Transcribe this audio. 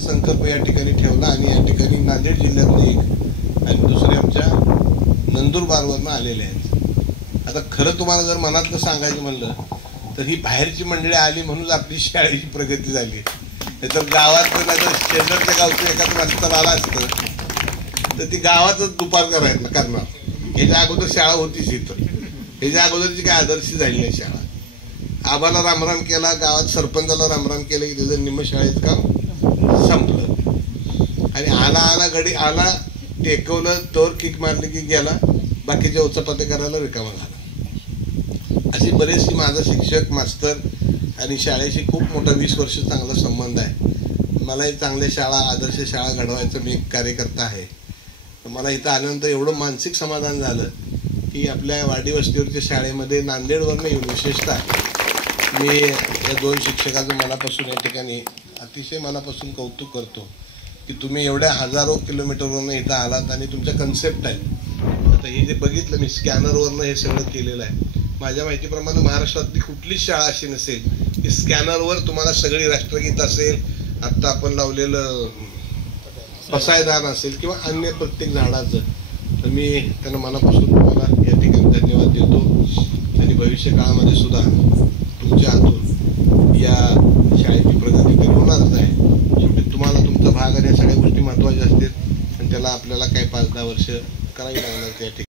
संकल्प या ठिकाणी ठेवला आणि या ठिकाणी नांदेड जिल्ह्यातले एक आणि दुसरे आमच्या नंदुरबारवरनं आलेले आहेत। आता खरं तुम्हाला जर मनातलं सांगायचं म्हणलं तर ही बाहेरची मंडळी आली म्हणून आपली शाळेची प्रगती झाली, नाहीतर गावात जर शेजारच्या गावचं एखादं मास्तर आला असतं तर ती गावातच दुपार करायला करणार। ह्याच्या अगोदर शाळा होतीच इथं, ह्याच्या अगोदरची काय आदर्श झाली नाही शाळा। आबाला रामराम केला, गावात सरपंचाला रामराम केलं की त्याचं निम्म शाळेत काम संपलं आणि आला गडी आला टेकवलं तर किक मारली की गेला, बाकीच्या उचापते करायला रिकामा झाला। अशी बरेचशी माझा शिक्षक मास्तर आणि शाळेशी खूप मोठा 20 वर्ष चांगला संबंध आहे। मलाही चांगल्या शाळा आदर्श शाळा घडवायचं मी एक कार्यकर्ता आहे। मला इथं आल्यानंतर एवढं मानसिक समाधान झालं की आपल्या वाडी वस्तीवरच्या शाळेमध्ये नांदेडवरनं येऊन विशेषतः मी या दोन शिक्षकाचं मनापासून या ठिकाणी अतिशय मनापासून कौतुक करतो की तुम्ही एवढ्या हजारो किलोमीटरवरनं इथं आलात आणि तुमच्या कन्सेप्ट आहेत। आता हे जे बघितलं मी स्कॅनरवरनं हे सगळं केलेलं आहे। माझ्या माहितीप्रमाणे महाराष्ट्रातली कुठलीच शाळा अशी नसेल की स्कॅनरवर तुम्हाला सगळी राष्ट्रगीत असेल, आत्ता आपण लावलेलं पसायदान असेल किंवा अन्य प्रत्येक झाडाचं, तर मी त्यांना मनापासून तुम्हाला या ठिकाणी धन्यवाद देतो आणि भविष्य काळामध्ये सुद्धा तुमच्या हातून या शाळेची प्रगती तर होणारच आहे। शेवटी तुम्हाला तुमचा भाग आणि या सगळ्या गोष्टी महत्त्वाच्या असतील आणि त्याला आपल्याला काही 5-10 वर्ष करावी लागणार त्या ठिकाणी।